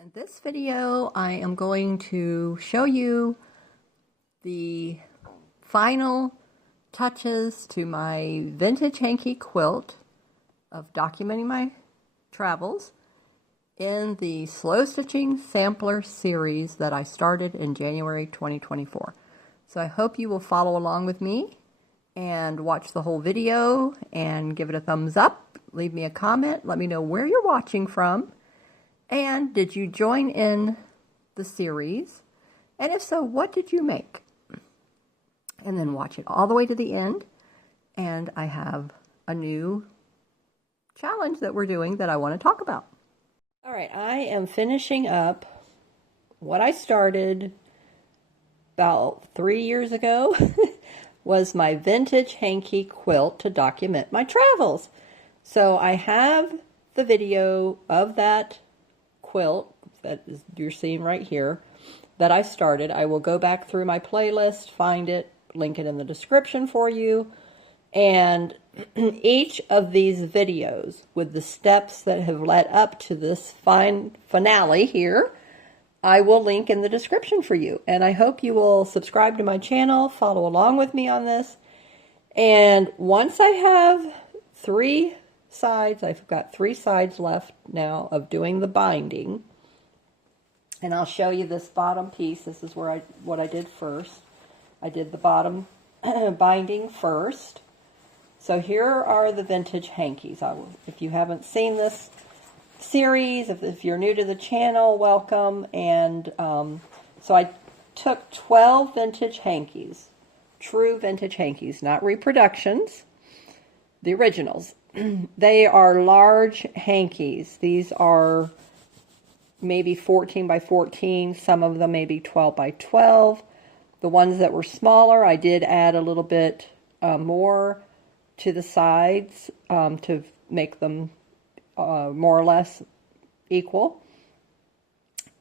In this video, I am going to show you the final touches to my vintage hanky quilt of documenting my travels in the slow stitching sampler series that I started in January 2024. So I hope you will follow along with me and watch the whole video and give it a thumbs up, leave me a comment, let me know where you're watching from. And did you join in the series? And if so, what did you make? And then watch it all the way to the end. And I have a new challenge that we're doing that I want to talk about. All right, I am finishing up what I started about 3 years ago was my vintage hanky quilt to document my travels. So I have the video of that quilt that you're seeing right here that I started. I will go back through my playlist, find it, link it in the description for you. And each of these videos with the steps that have led up to this fine finale here, I will link in the description for you. And I hope you will subscribe to my channel, follow along with me on this. And once I have 3 sides, I've got 3 sides left now of doing the binding, and I'll show you this bottom piece. This is where what I did first. I did the bottom binding first. So here are the vintage hankies. If you haven't seen this series, if you're new to the channel, welcome. And so I took 12 vintage hankies, true vintage hankies, not reproductions, the originals. They are large hankies. These are maybe 14 by 14. Some of them maybe 12 by 12. The ones that were smaller, I did add a little bit more to the sides to make them more or less equal.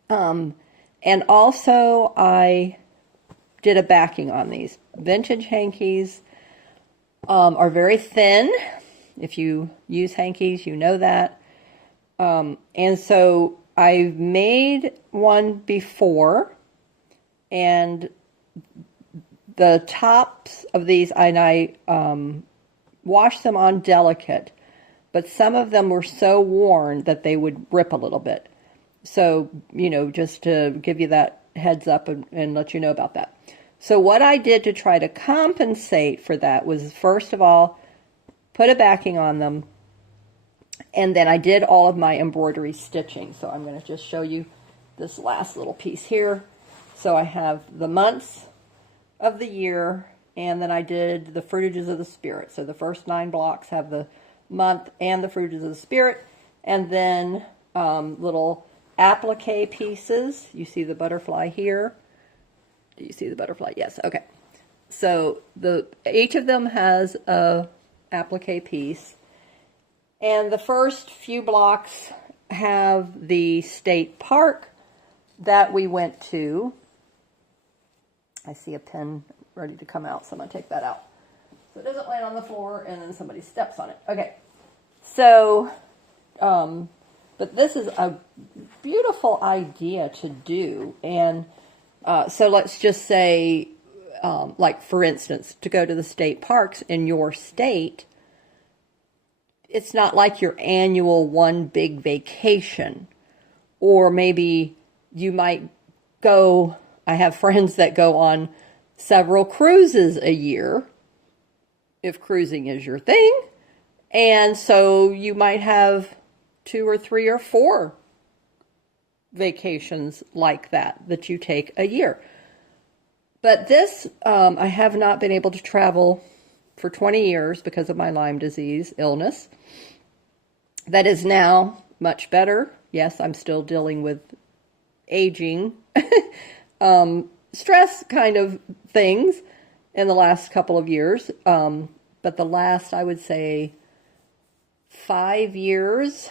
And also I did a backing on these. Vintage hankies are very thin. If you use hankies, you know that. And so I've made one before, and the tops of these, and I washed them on delicate, but some of them were so worn that they would rip a little bit. So, you know, just to give you that heads up and let you know about that. So what I did to try to compensate for that was, first of all, put a backing on them, and then I did all of my embroidery stitching. So I'm going to just show you this last little piece here. So I have the months of the year, and then I did the fruitages of the spirit. So the first 9 blocks have the month and the fruitages of the spirit, and then little applique pieces. You see the butterfly here. Do you see the butterfly? Yes. Okay. So each of them has a applique piece, and the first few blocks have the state park that we went to. I see a pin ready to come out, so I'm going to take that out so it doesn't land on the floor and then somebody steps on it. Okay, so but this is a beautiful idea to do. And so let's just say, like for instance, to go to the state parks in your state, it's not like your annual one big vacation. Or maybe you might go, I have friends that go on several cruises a year, if cruising is your thing. And so you might have 2 or 3 or 4 vacations like that you take a year. But this, I have not been able to travel for 20 years because of my Lyme disease illness. That is now much better. Yes, I'm still dealing with aging, stress kind of things in the last couple of years. But the last, I would say, 5 years,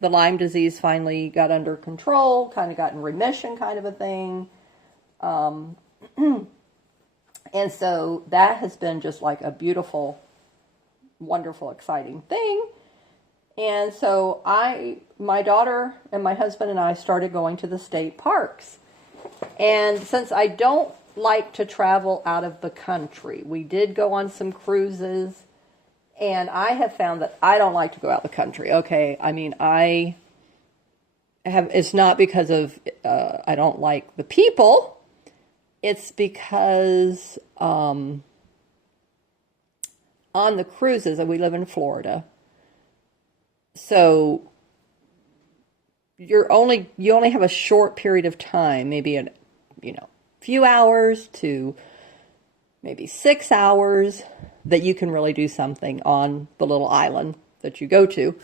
the Lyme disease finally got under control, kind of got in remission kind of a thing. And so that has been just like a beautiful, wonderful, exciting thing. And so my daughter and my husband and I started going to the state parks. And since I don't like to travel out of the country, we did go on some cruises, and I have found that I don't like to go out of the country. Okay, I mean, it's not because of I don't like the people. It's because on the cruises, and we live in Florida, so you only have a short period of time, maybe a few hours to maybe 6 hours, that you can really do something on the little island that you go to,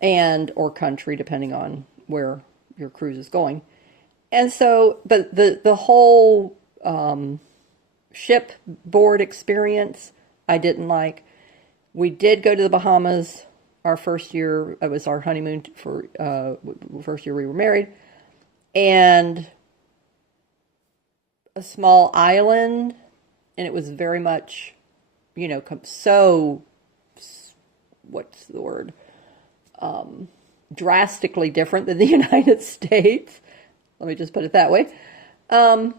or country, depending on where your cruise is going. And so, but the whole shipboard experience I didn't like. We did go to the Bahamas our first year. It was our honeymoon for first year we were married, and a small island, and it was very much, so, what's the word? Drastically different than the United States. Let me just put it that way. And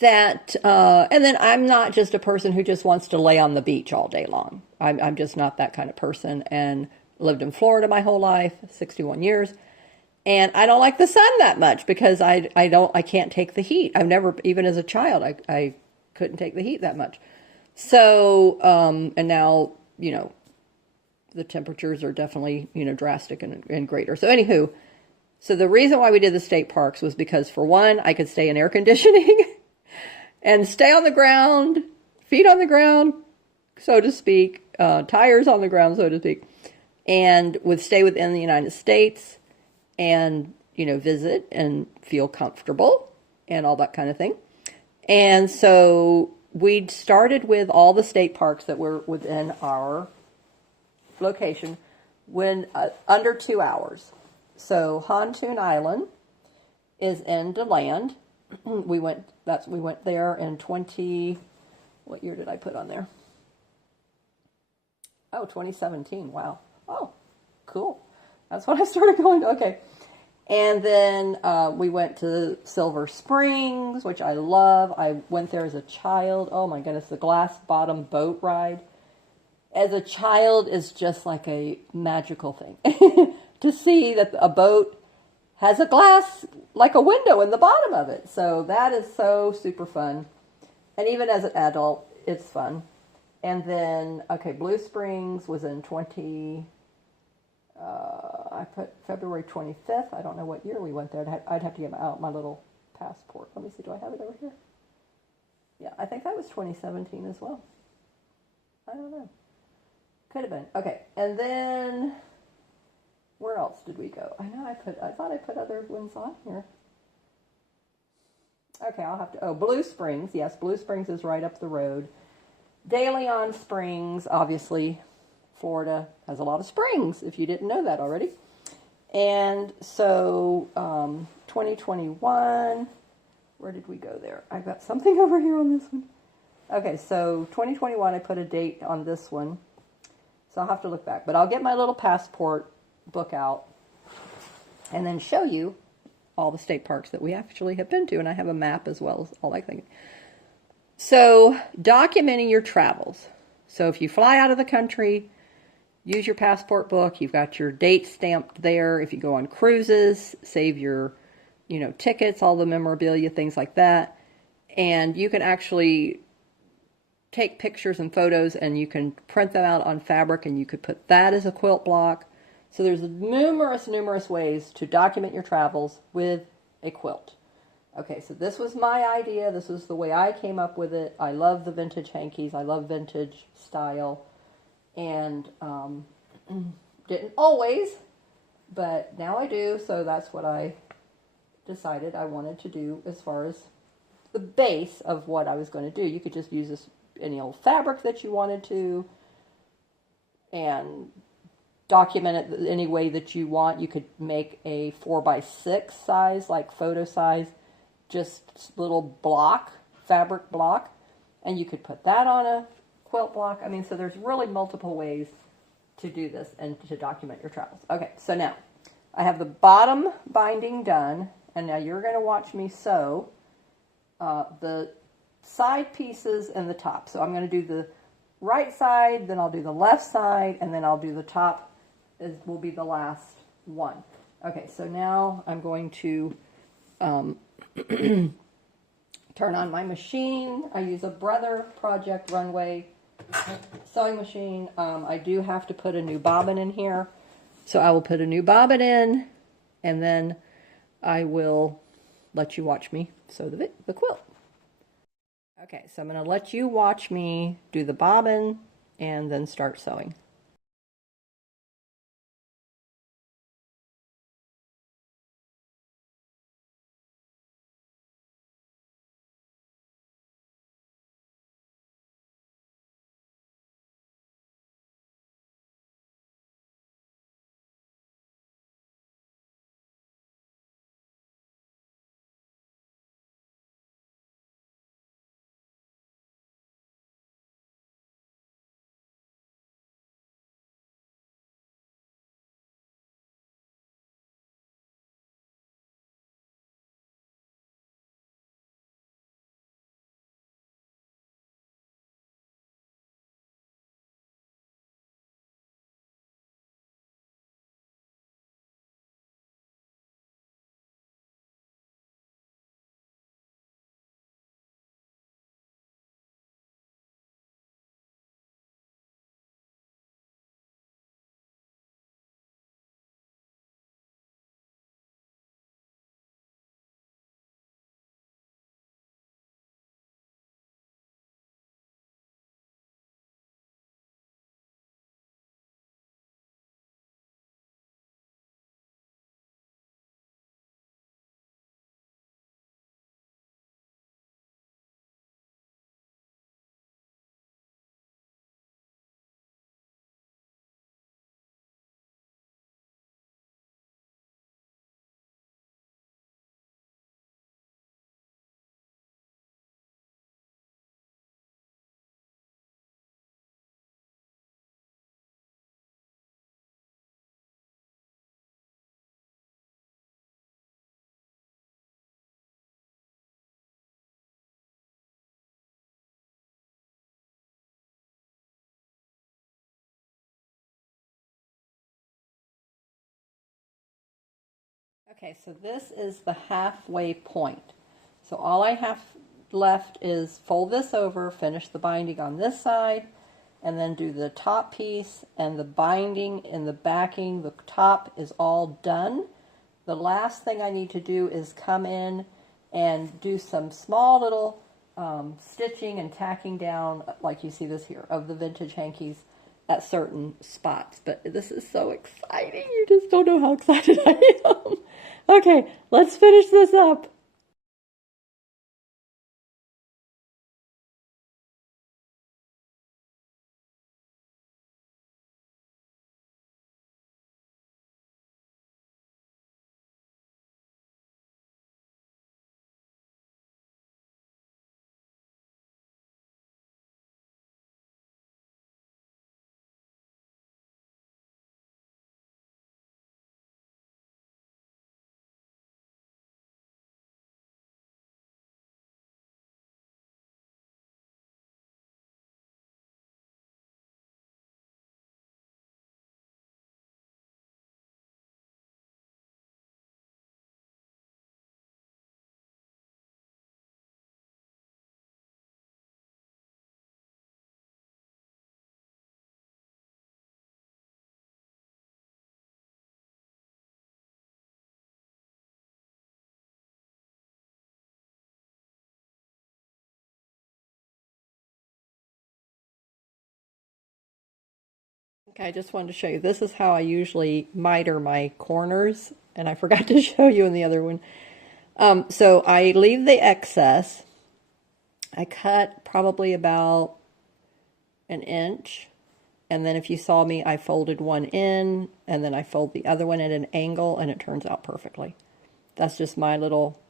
then I'm not just a person who just wants to lay on the beach all day long. I'm just not that kind of person, and lived in Florida my whole life, 61 years. And I don't like the sun that much because I can't take the heat. I've never, even as a child, I couldn't take the heat that much. So, and now, the temperatures are definitely, drastic and greater. So anywho, so the reason why we did the state parks was because, for one, I could stay in air conditioning and stay on the ground, feet on the ground, so to speak, tires on the ground, so to speak, and would stay within the United States and, visit and feel comfortable and all that kind of thing. And so we started with all the state parks that were within our location when under 2 hours. So Pontoon Island is in DeLand. We went there in what year did I put on there? Oh, 2017. Wow. Oh, cool. That's when I started going. Okay. And then we went to Silver Springs, which I love. I went there as a child. Oh my goodness, the glass bottom boat ride. As a child is just like a magical thing. To see that a boat has a glass, like a window in the bottom of it. So that is so super fun. And even as an adult, it's fun. And then, Blue Springs was in I put February 25th. I don't know what year we went there. I'd have to get out my little passport. Let me see, do I have it over here? Yeah, I think that was 2017 as well. I don't know. Could have been. Okay, and then where else did we go? I thought I put other ones on here. Okay, Blue Springs. Yes, Blue Springs is right up the road. De Leon Springs, obviously, Florida has a lot of springs, if you didn't know that already. And so 2021, where did we go there? I've got something over here on this one. Okay, so 2021, I put a date on this one. So I'll have to look back. But I'll get my little passport book out and then show you all the state parks that we actually have been to. And I have a map as well as all that thing. So documenting your travels. So if you fly out of the country, use your passport book. You've got your date stamped there. If you go on cruises, save your, tickets, all the memorabilia, things like that. And you can actually take pictures and photos, and you can print them out on fabric, and you could put that as a quilt block. So there's numerous ways to document your travels with a quilt. Okay, so this was my idea. This was the way I came up with it. I love the vintage hankies. I love vintage style. And didn't always, but now I do. So that's what I decided I wanted to do as far as the base of what I was going to do. You could just use any old fabric that you wanted to and document it any way that you want. You could make a 4x6 size, like photo size, just little fabric block, and you could put that on a quilt block. I mean, so there's really multiple ways to do this and to document your travels. Okay, so now I have the bottom binding done, and now you're going to watch me sew the side pieces and the top. So I'm going to do the right side, then I'll do the left side, and then I'll do the top will be the last one. Okay, so now I'm going to turn on my machine. I use a Brother Project Runway sewing machine. I do have to put a new bobbin in here. So I will put a new bobbin in, and then I will let you watch me sew the quilt. Okay, so I'm going to let you watch me do the bobbin and then start sewing. Okay, so this is the halfway point. So all I have left is fold this over, finish the binding on this side, and then do the top piece and the binding and the backing. The top is all done. The last thing I need to do is come in and do some small little stitching and tacking down, like you see this here, of the vintage hankies at certain spots. But this is so exciting. You just don't know how excited I am. Okay, let's finish this up. Okay, I just wanted to show you. This is how I usually miter my corners, and I forgot to show you in the other one. So I leave the excess. I cut probably about an inch, and then if you saw me, I folded one in, and then I fold the other one at an angle, and it turns out perfectly. That's just my little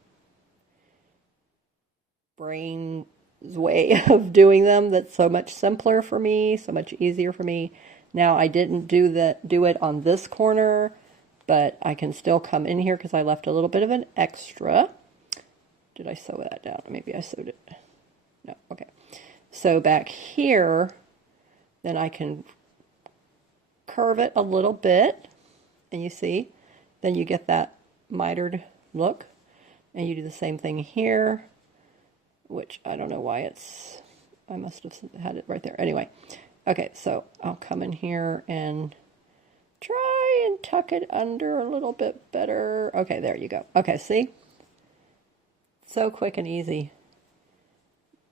brain's way of doing them. That's so much simpler for me, so much easier for me. Now I didn't do it on this corner, but I can still come in here because I left a little bit of an extra. Did I sew that down? Maybe I sewed it. No, okay. So back here, then I can curve it a little bit, and you see, then you get that mitered look, and you do the same thing here, which I don't know why I must have had it right there. Anyway, okay, so I'll come in here and try and tuck it under a little bit better. Okay, there you go. Okay, see? So quick and easy,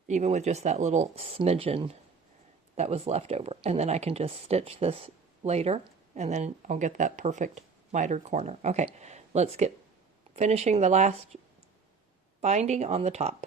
even with just that little smidgen that was left over. And then I can just stitch this later, and then I'll get that perfect mitered corner. Okay, let's get finishing the last binding on the top.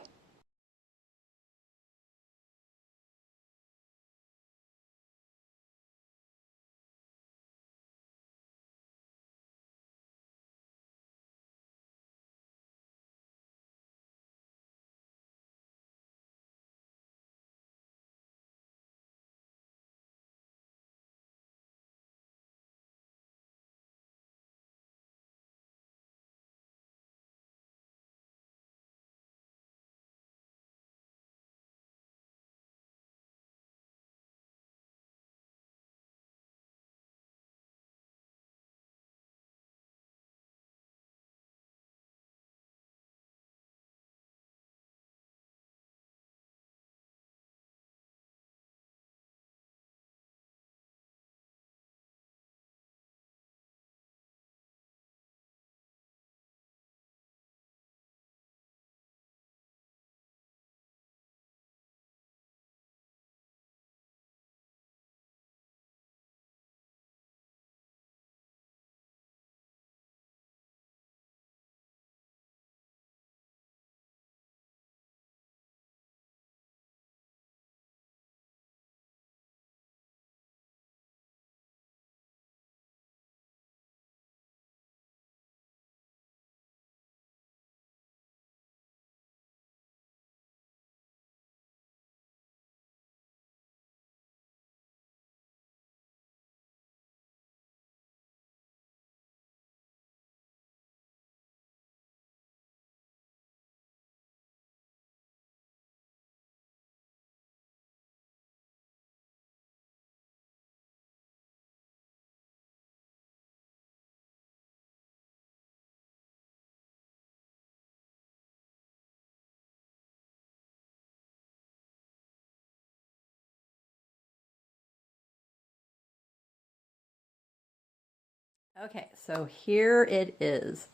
Okay, so here it is.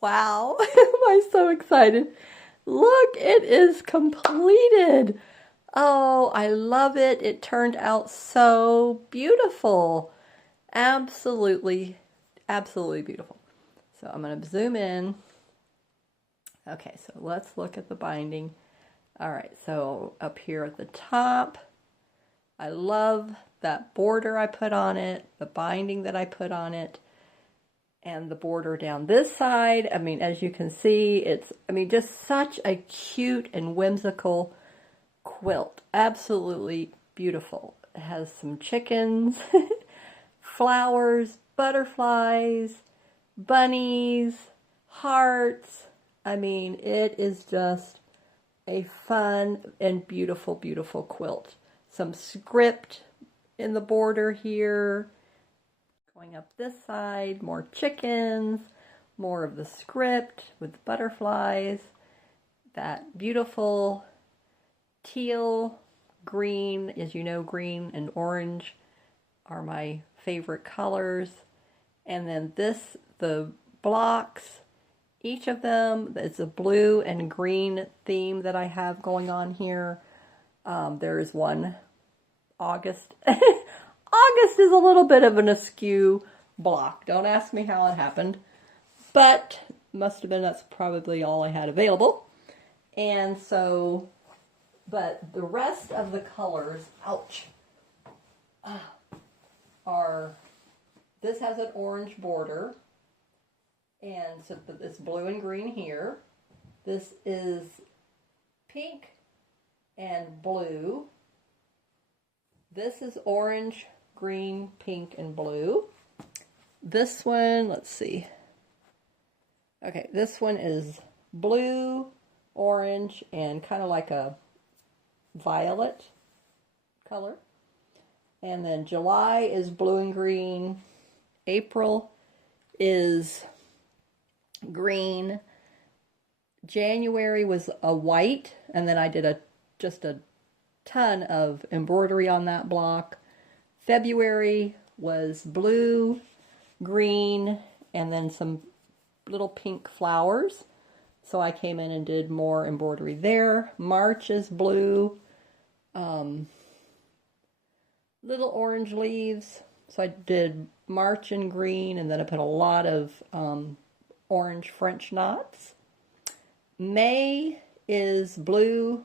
Wow, am I so excited. Look, it is completed. Oh, I love it. It turned out so beautiful. Absolutely, absolutely beautiful. So I'm going to zoom in. Okay, so let's look at the binding. All right, so up here at the top, I love that border I put on it, the binding that I put on it, and the border down this side. I mean, as you can see, it's, just such a cute and whimsical quilt. Absolutely beautiful. It has some chickens, flowers, butterflies, bunnies, hearts. It is just a fun and beautiful, beautiful quilt. Some script in the border here. Going up this side, more chickens, more of the script with butterflies. That beautiful teal, green, as you know, green and orange are my favorite colors. And then the blocks, each of them, it's a blue and green theme that I have going on here. There is one, August. August is a little bit of an askew block. Don't ask me how it happened, but must have been, that's probably all I had available. And so, but the rest of the colors, ouch, are, this has an orange border, and so it's blue and green here. This is pink and blue. This is orange, green, pink, and blue. This one, let's see. Okay, this one is blue, orange, and kind of like a violet color. And then July is blue and green. April is green. January was a white, and then I did just a ton of embroidery on that block. February was blue, green, and then some little pink flowers. So I came in and did more embroidery there. March is blue, little orange leaves. So I did March in green, and then I put a lot of orange French knots. May is blue,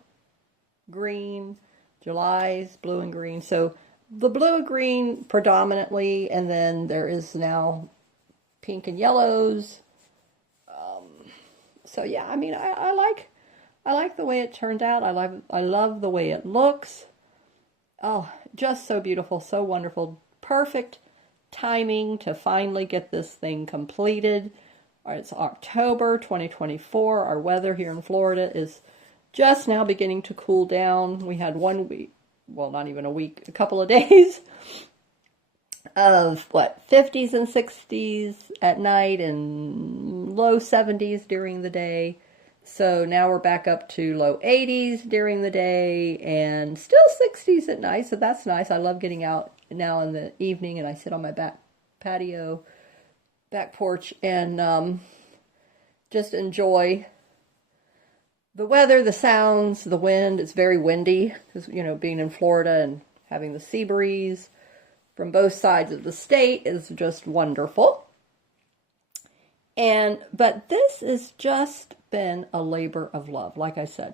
green. July's blue and green. So the blue and green predominantly, and then there is now pink and yellows. So yeah, I mean, I like the way it turned out. I love the way it looks. Oh, just so beautiful, so wonderful. Perfect timing to finally get this thing completed. It's October 2024. Our weather here in Florida is just now beginning to cool down. We had 1 week, well, not even a week, a couple of days of 50s and 60s at night and low 70s during the day. So now we're back up to low 80s during the day and still 60s at night. So that's nice. I love getting out now in the evening, and I sit on my back patio, back porch, and just enjoy the weather, the sounds, the wind. It's very windy because, you know, being in Florida and having the sea breeze from both sides of the state is just wonderful. But this has just been a labor of love, like I said.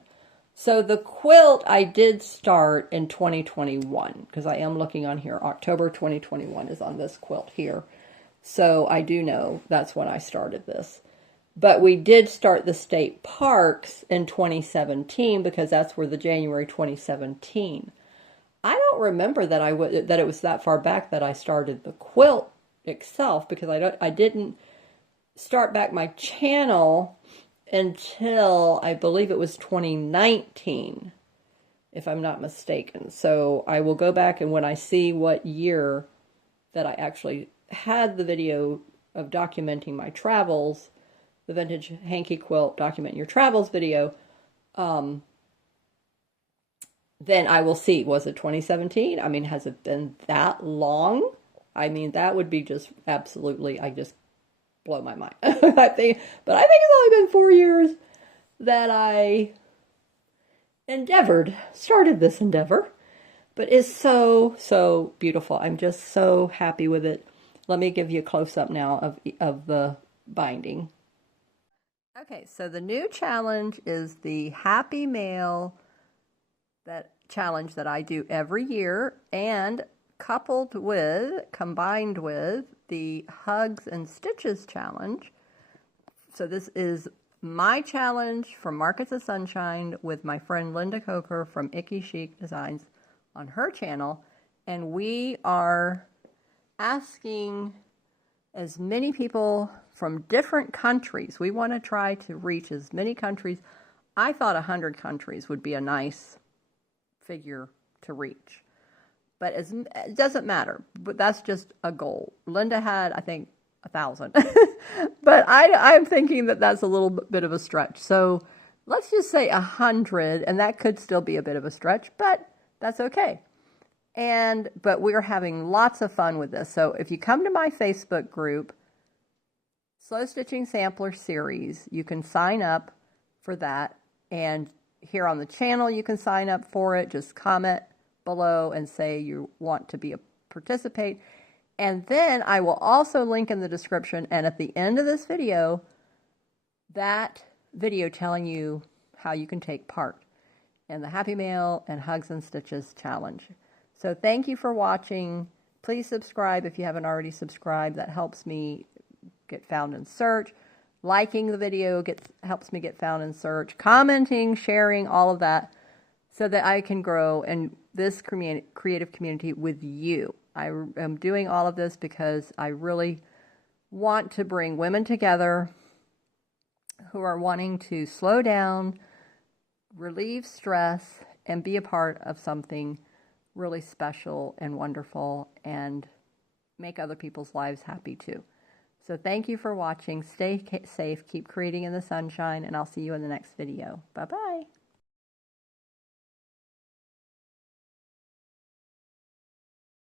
So the quilt I did start in 2021, because I am looking on here. October 2021 is on this quilt here. So I do know that's when I started this. But we did start the state parks in 2017 because that's where the January 2017. I don't remember that that it was that far back that I started the quilt itself, because I didn't start back my channel until I believe it was 2019, if I'm not mistaken. So I will go back, and when I see what year that I actually had the video of documenting my travels, the Vintage Hanky Quilt Document Your Travels video, then I will see, was it 2017? I mean, has it been that long? I mean, that would be just absolutely, I just blow my mind. But I think it's only been 4 years that I started this endeavor. But it's so, so beautiful. I'm just so happy with it. Let me give you a close-up now of the binding. Okay, so the new challenge is the Happy Mail challenge that I do every year, and combined with the Hugs and Stitches challenge. So this is my challenge from Markets of Sunshine with my friend Linda Coker from Icky Chic Designs on her channel, and we are asking as many people from different countries. We want to try to reach as many countries. I thought 100 countries would be a nice figure to reach. But it doesn't matter. But that's just a goal. Linda had, I think, 1,000. But I'm thinking that that's a little bit of a stretch. So let's just say 100, and that could still be a bit of a stretch, but that's okay. But we're having lots of fun with this. So if you come to my Facebook group, Slow Stitching Sampler Series, you can sign up for that. And here on the channel, you can sign up for it. Just comment below and say you want to participate. And then I will also link in the description and at the end of this video, that video telling you how you can take part in the Happy Mail and Hugs and Stitches challenge. So thank you for watching. Please subscribe if you haven't already subscribed. That helps me get found in search. Liking the video helps me get found in search. Commenting, sharing, all of that, so that I can grow in this creative community with you. I am doing all of this because I really want to bring women together who are wanting to slow down, relieve stress, and be a part of something really special and wonderful and make other people's lives happy too. So thank you for watching. Stay safe, keep creating in the sunshine, and I'll see you in the next video. Bye-bye.